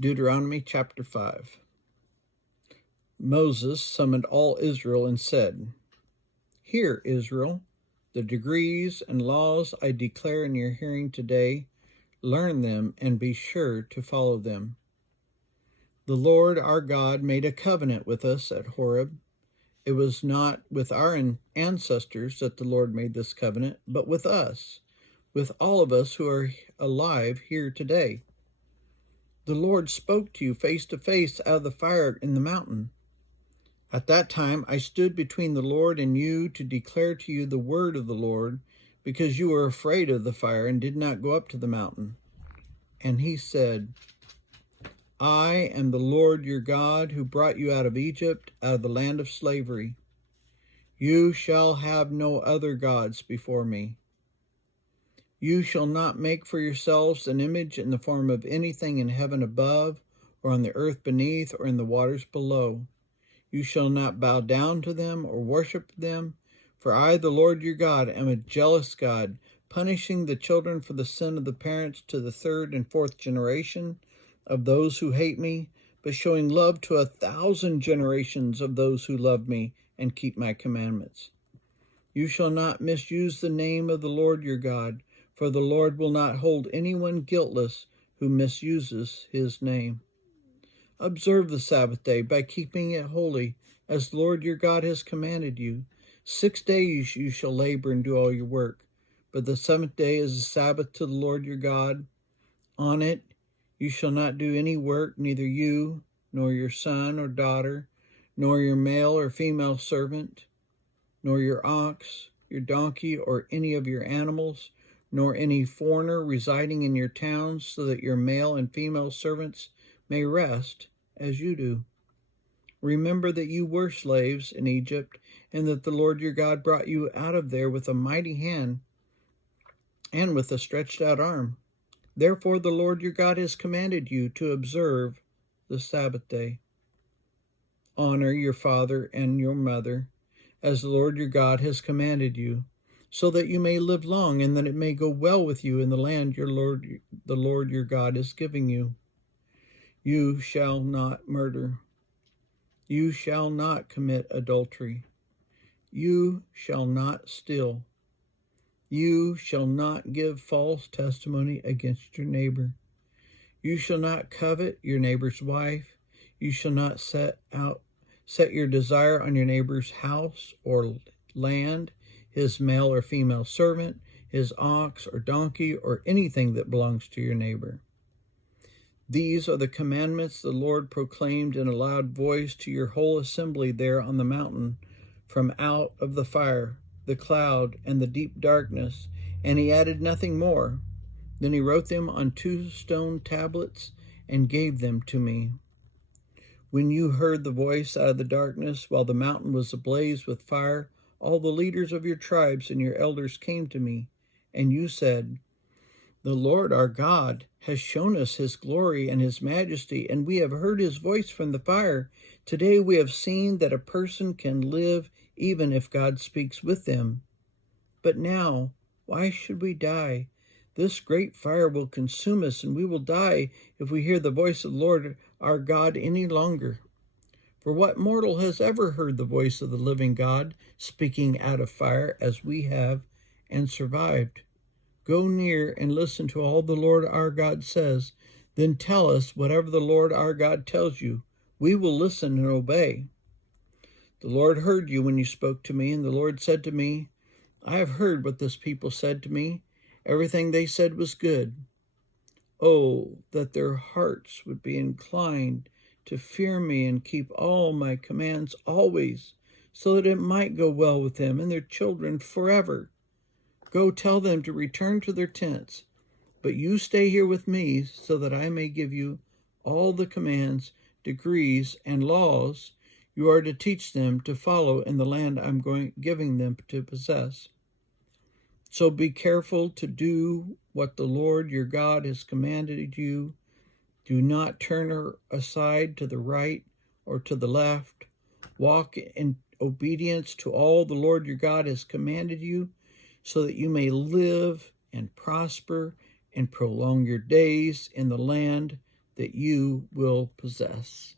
Deuteronomy chapter 5. Moses summoned all Israel and said, "Hear, Israel, the decrees and laws I declare in your hearing today. Learn them and be sure to follow them. The Lord our God made a covenant with us at Horeb. It was not with our ancestors that the Lord made this covenant, but with us, with all of us who are alive here today. The Lord spoke to you face to face out of the fire in the mountain. At that time I stood between the Lord and you to declare to you the word of the Lord, because you were afraid of the fire and did not go up to the mountain." And he said, "I am the Lord your God, who brought you out of Egypt, out of the land of slavery. You shall have no other gods before me. You shall not make for yourselves an image in the form of anything in heaven above, or on the earth beneath, or in the waters below. You shall not bow down to them or worship them, for I, the Lord your God, am a jealous God, punishing the children for the sin of the parents to the third and fourth generation of those who hate me, but showing love to 1,000 generations of those who love me and keep my commandments. You shall not misuse the name of the Lord your God, for the Lord will not hold anyone guiltless who misuses his name. Observe the Sabbath day by keeping it holy, as the Lord your God has commanded you. 6 days you shall labor and do all your work, but the seventh day is a Sabbath to the Lord your God. On it you shall not do any work, neither you, nor your son or daughter, nor your male or female servant, nor your ox, your donkey, or any of your animals, nor any foreigner residing in your towns, so that your male and female servants may rest as you do. Remember that you were slaves in Egypt, and that the Lord your God brought you out of there with a mighty hand and with a stretched out arm. Therefore the Lord your God has commanded you to observe the Sabbath day. Honor your father and your mother, as the Lord your God has commanded you, so that you may live long, and that it may go well with you in the land the Lord your God is giving you. You shall not murder. You shall not commit adultery. You shall not steal. You shall not give false testimony against your neighbor. You shall not covet your neighbor's wife. You shall not set your desire on your neighbor's house or land, his male or female servant, his ox or donkey, or anything that belongs to your neighbor. These are the commandments the Lord proclaimed in a loud voice to your whole assembly there on the mountain, from out of the fire, the cloud, and the deep darkness, and he added nothing more. Then he wrote them on 2 stone tablets and gave them to me. When you heard the voice out of the darkness, while the mountain was ablaze with fire, all the leaders of your tribes and your elders came to me, and you said, "The Lord our God has shown us his glory and his majesty, and we have heard his voice from the fire. Today we have seen that a person can live even if God speaks with them. But now, why should we die? This great fire will consume us, and we will die if we hear the voice of the Lord our God any longer. For what mortal has ever heard the voice of the living God speaking out of fire as we have, and survived? Go near and listen to all the Lord our God says. Then tell us whatever the Lord our God tells you. We will listen and obey." The Lord heard you when you spoke to me, and the Lord said to me, "I have heard what this people said to me. Everything they said was good. Oh, that their hearts would be inclined to fear me and keep all my commands always, so that it might go well with them and their children forever. Go tell them to return to their tents, but you stay here with me, so that I may give you all the commands, decrees, and laws you are to teach them to follow in the land I'm giving them to possess. So be careful to do what the Lord your God has commanded you. Do not turn aside to the right or to the left. Walk in obedience to all the Lord your God has commanded you, so that you may live and prosper and prolong your days in the land that you will possess.